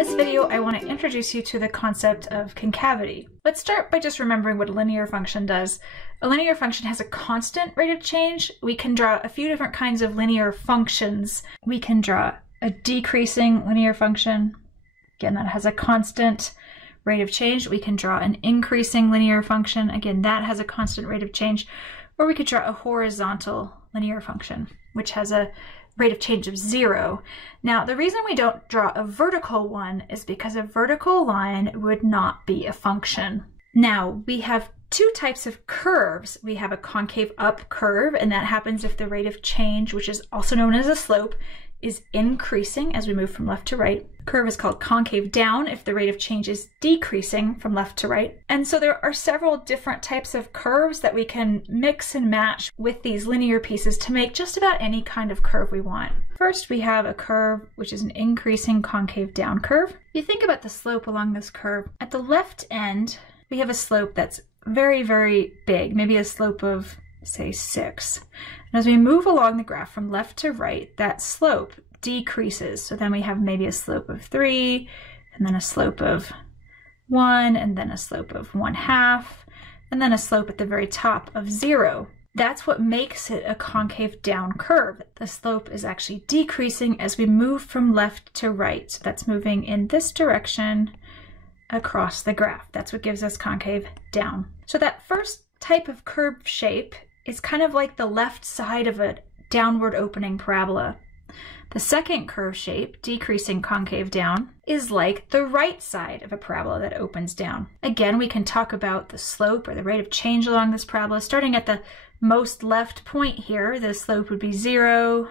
this video, I want to introduce you to the concept of concavity. Let's start by just remembering what a linear function does. A linear function has a constant rate of change. We can draw a few different kinds of linear functions. We can draw a decreasing linear function. Again, that has a constant rate of change. We can draw an increasing linear function. Again, that has a constant rate of change. Or we could draw a horizontal linear function, which has a rate of change of 0. Now, the reason we don't draw a vertical one is because a vertical line would not be a function. Now, we have two types of curves. We have a concave up curve, and that happens if the rate of change, which is also known as a slope, is increasing as we move from left to right. Curve is called concave down if the rate of change is decreasing from left to right. And so there are several different types of curves that we can mix and match with these linear pieces to make just about any kind of curve we want. First, we have a curve which is an increasing concave down curve. You think about the slope along this curve. At the left end, we have a slope that's very, very big, maybe a slope of, say, 6. And as we move along the graph from left to right, that slope decreases. So then we have maybe a slope of 3, and then a slope of 1, and then a slope of 1/2, and then a slope at the very top of 0. That's what makes it a concave down curve. The slope is actually decreasing as we move from left to right. So that's moving in this direction across the graph. That's what gives us concave down. So that first type of curve shape is kind of like the left side of a downward opening parabola. The second curve shape, decreasing concave down, is like the right side of a parabola that opens down. Again, we can talk about the slope or the rate of change along this parabola. Starting at the most left point here, the slope would be 0,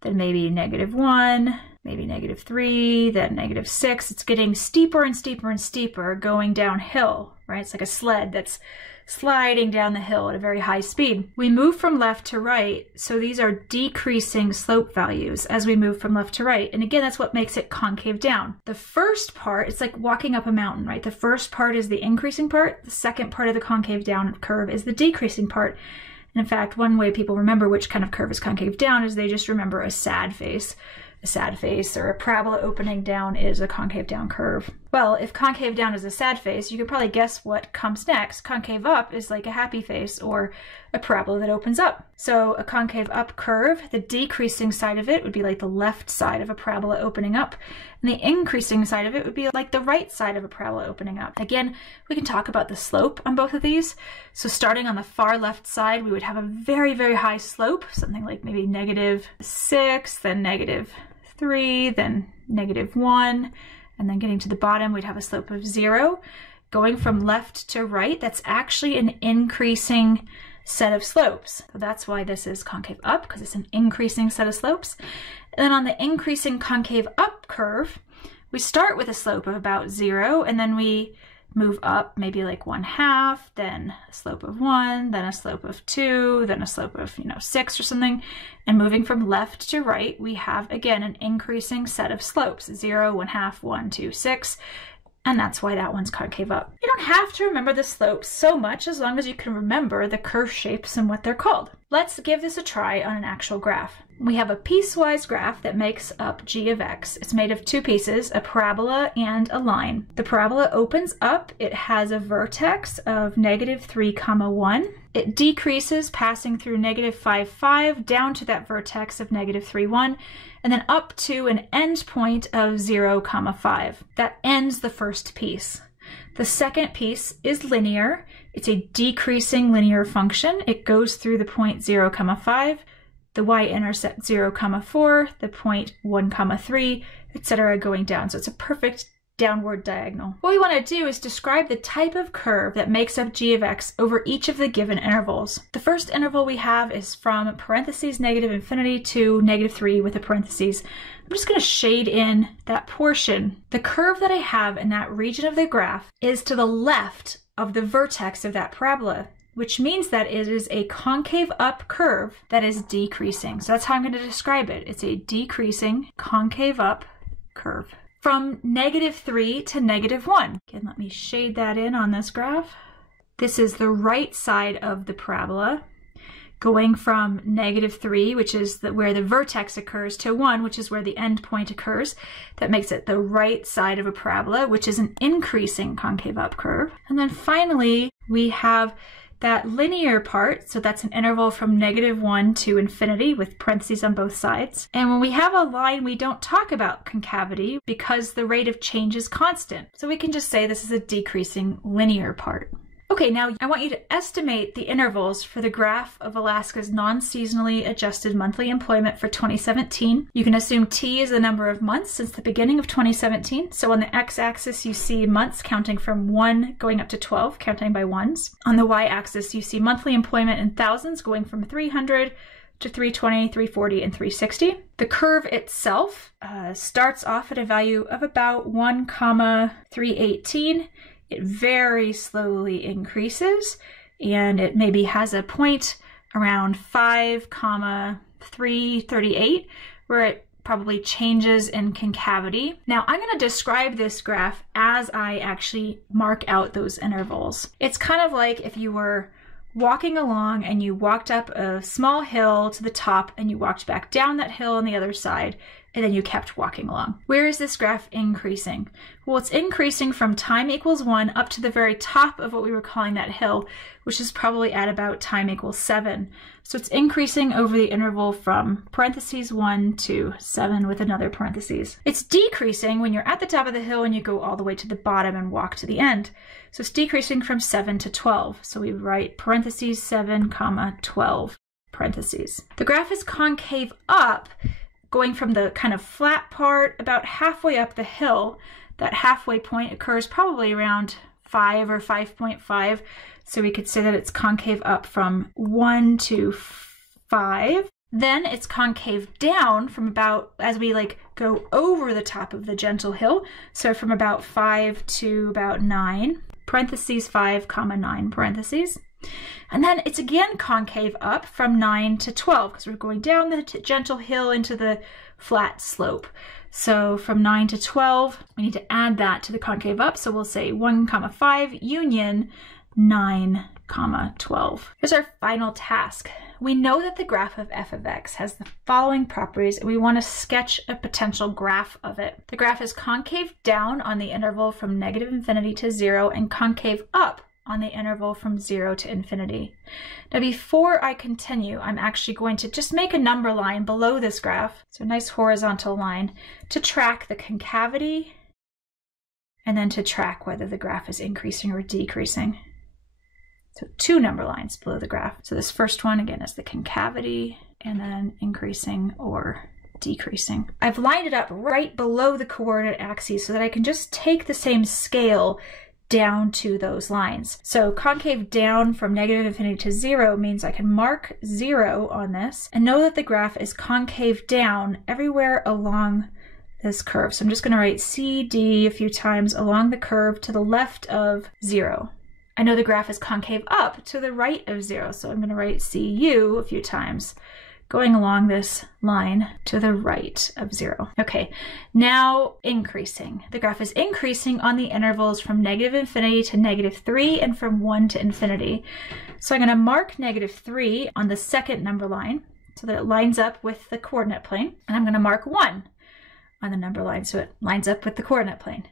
then maybe -1, maybe -3, then -6. It's getting steeper and steeper and steeper going downhill, right? It's like a sled that's sliding down the hill at a very high speed. We move from left to right, so these are decreasing slope values as we move from left to right. And again, that's what makes it concave down. The first part, it's like walking up a mountain, right? The first part is the increasing part. The second part of the concave down curve is the decreasing part. And in fact, one way people remember which kind of curve is concave down is they just remember a sad face. A sad face or a parabola opening down is a concave down curve. Well, if concave down is a sad face, you can probably guess what comes next. Concave up is like a happy face or a parabola that opens up. So a concave up curve, the decreasing side of it would be like the left side of a parabola opening up, and the increasing side of it would be like the right side of a parabola opening up. Again, we can talk about the slope on both of these. So starting on the far left side, we would have a very, very high slope, something like maybe -6, then -3, then -1, and then getting to the bottom, we'd have a slope of 0. Going from left to right, that's actually an increasing set of slopes. So that's why this is concave up, because it's an increasing set of slopes. And then on the increasing concave up curve, we start with a slope of about 0, and then we move up maybe like 1/2, then a slope of 1, then a slope of 2, then a slope of 6 or something. And moving from left to right, we have again an increasing set of slopes, 0, 1/2, 1, 2, 6. And that's why that one's concave up. You don't have to remember the slopes so much as long as you can remember the curve shapes and what they're called. Let's give this a try on an actual graph. We have a piecewise graph that makes up g of x. It's made of two pieces, a parabola and a line. The parabola opens up. It has a vertex of -3, 1. It decreases passing through -5, 5 down to that vertex of -3, 1, and then up to an end point of 0, 5. That ends the first piece. The second piece is linear. It's a decreasing linear function. It goes through the point 0, 5, the y-intercept 0, 4, the point 1, 3, etc. going down. So it's a perfect downward diagonal. What we want to do is describe the type of curve that makes up g of x over each of the given intervals. The first interval we have is from parentheses -∞ to -3 with a parentheses. I'm just going to shade in that portion. The curve that I have in that region of the graph is to the left of the vertex of that parabola, which means that it is a concave up curve that is decreasing. So that's how I'm going to describe it. It's a decreasing concave up curve. From -3 to -1. Again, let me shade that in on this graph. This is the right side of the parabola. going from -3, which is where the vertex occurs, to 1, which is where the end point occurs. That makes it the right side of a parabola, which is an increasing concave up curve. And then finally, we have that linear part, so that's an interval from -1 to infinity with parentheses on both sides. And when we have a line, we don't talk about concavity because the rate of change is constant. So we can just say this is a decreasing linear part. Okay, now I want you to estimate the intervals for the graph of Alaska's non-seasonally adjusted monthly employment for 2017. You can assume T is the number of months since the beginning of 2017. So on the x-axis, you see months counting from 1 going up to 12, counting by ones. On the y-axis, you see monthly employment in thousands going from 300 to 320, 340, and 360. The curve itself starts off at a value of about 1,318. It very slowly increases, and it maybe has a point around 5,338 where it probably changes in concavity. Now I'm going to describe this graph as I actually mark out those intervals. It's kind of like if you were walking along and you walked up a small hill to the top and you walked back down that hill on the other side, and then you kept walking along. Where is this graph increasing? Well, it's increasing from time equals 1 up to the very top of what we were calling that hill, which is probably at about time equals 7. So it's increasing over the interval from parentheses 1 to 7 with another parentheses. It's decreasing when you're at the top of the hill and you go all the way to the bottom and walk to the end. So it's decreasing from 7 to 12. So we write parentheses 7, 12 parentheses. The graph is concave up, going from the kind of flat part about halfway up the hill. That halfway point occurs probably around 5 or 5.5. So we could say that it's concave up from 1 to 5. Then it's concave down from about, as we go over the top of the gentle hill. So from about 5 to about 9, parentheses 5, 9 parentheses. And then it's again concave up from 9 to 12 because we're going down the gentle hill into the flat slope. So from 9 to 12, we need to add that to the concave up. So we'll say 1, 5 union 9, 12. Here's our final task. We know that the graph of f of x has the following properties, and we want to sketch a potential graph of it. The graph is concave down on the interval from -infinity to 0 and concave up on the interval from 0 to infinity. Now before I continue, I'm actually going to just make a number line below this graph, so a nice horizontal line, to track the concavity and then to track whether the graph is increasing or decreasing. So 2 number lines below the graph. So this first one again is the concavity and then increasing or decreasing. I've lined it up right below the coordinate axes so that I can just take the same scale down to those lines. So concave down from -infinity to 0 means I can mark 0 on this and know that the graph is concave down everywhere along this curve. So I'm just going to write CD a few times along the curve to the left of 0. I know the graph is concave up to the right of 0, so I'm going to write CU a few times going along this line to the right of 0. Okay, now increasing. The graph is increasing on the intervals from -infinity to -3 and from 1 to infinity. So I'm going to mark -3 on the second number line so that it lines up with the coordinate plane. And I'm going to mark 1 on the number line so it lines up with the coordinate plane.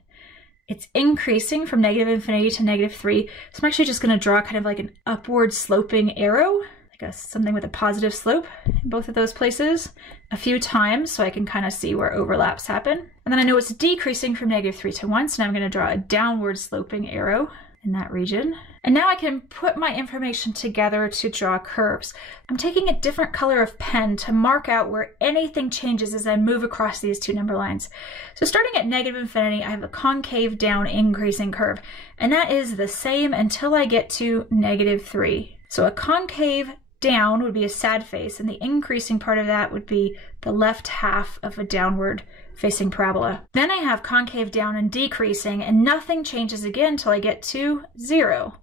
It's increasing from -infinity to -3. So I'm actually just going to draw kind of like an upward sloping arrow, something with a positive slope in both of those places a few times so I can kind of see where overlaps happen. And then I know it's decreasing from -3 to 1, so now I'm going to draw a downward sloping arrow in that region. And now I can put my information together to draw curves. I'm taking a different color of pen to mark out where anything changes as I move across these 2 number lines. So starting at -infinity, I have a concave down increasing curve, and that is the same until I get to -3. So a concave down would be a sad face, and the increasing part of that would be the left half of a downward facing parabola. Then I have concave down and decreasing, and nothing changes again until I get to 0.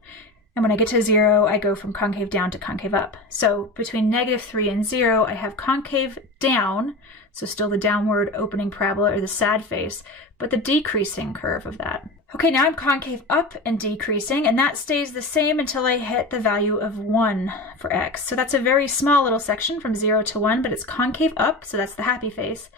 And when I get to 0, I go from concave down to concave up. So between -3 and 0, I have concave down, so still the downward opening parabola or the sad face, but the decreasing curve of that. Okay, now I'm concave up and decreasing, and that stays the same until I hit the value of 1 for x. So that's a very small little section from 0 to 1, but it's concave up, so that's the happy face,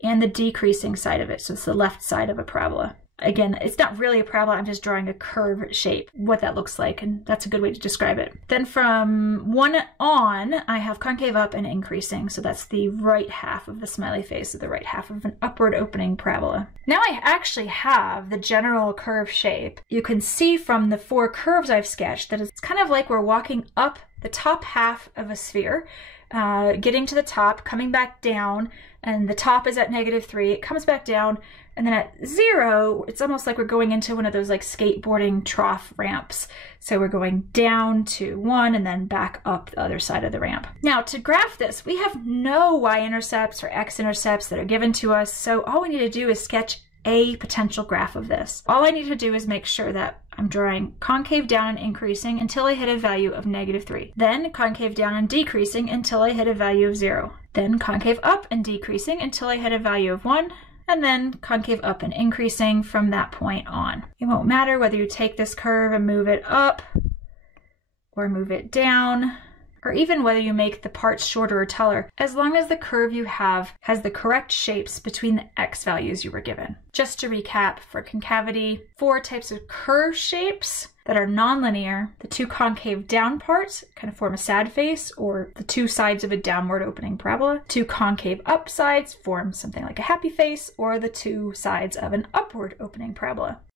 and the decreasing side of it, so it's the left side of a parabola. Again, it's not really a parabola, I'm just drawing a curve shape, what that looks like, and that's a good way to describe it. Then from 1 on, I have concave up and increasing, so that's the right half of the smiley face, or the right half of an upward opening parabola. Now I actually have the general curve shape. You can see from the 4 curves I've sketched that it's kind of like we're walking up the top half of a sphere, getting to the top, coming back down, and the top is at -3, it comes back down, and then at 0, it's almost like we're going into one of those like skateboarding trough ramps. So we're going down to 1 and then back up the other side of the ramp. Now to graph this, we have no y-intercepts or x-intercepts that are given to us, so all we need to do is sketch a potential graph of this. All I need to do is make sure that I'm drawing concave down and increasing until I hit a value of -3. Then concave down and decreasing until I hit a value of 0. Then concave up and decreasing until I hit a value of 1. And then concave up and increasing from that point on. It won't matter whether you take this curve and move it up or move it down, or even whether you make the parts shorter or taller, as long as the curve you have has the correct shapes between the x values you were given. Just to recap, for concavity, 4 types of curve shapes that are nonlinear. The 2 concave down parts kind of form a sad face, or the 2 sides of a downward opening parabola. 2 concave up sides form something like a happy face, or the 2 sides of an upward opening parabola.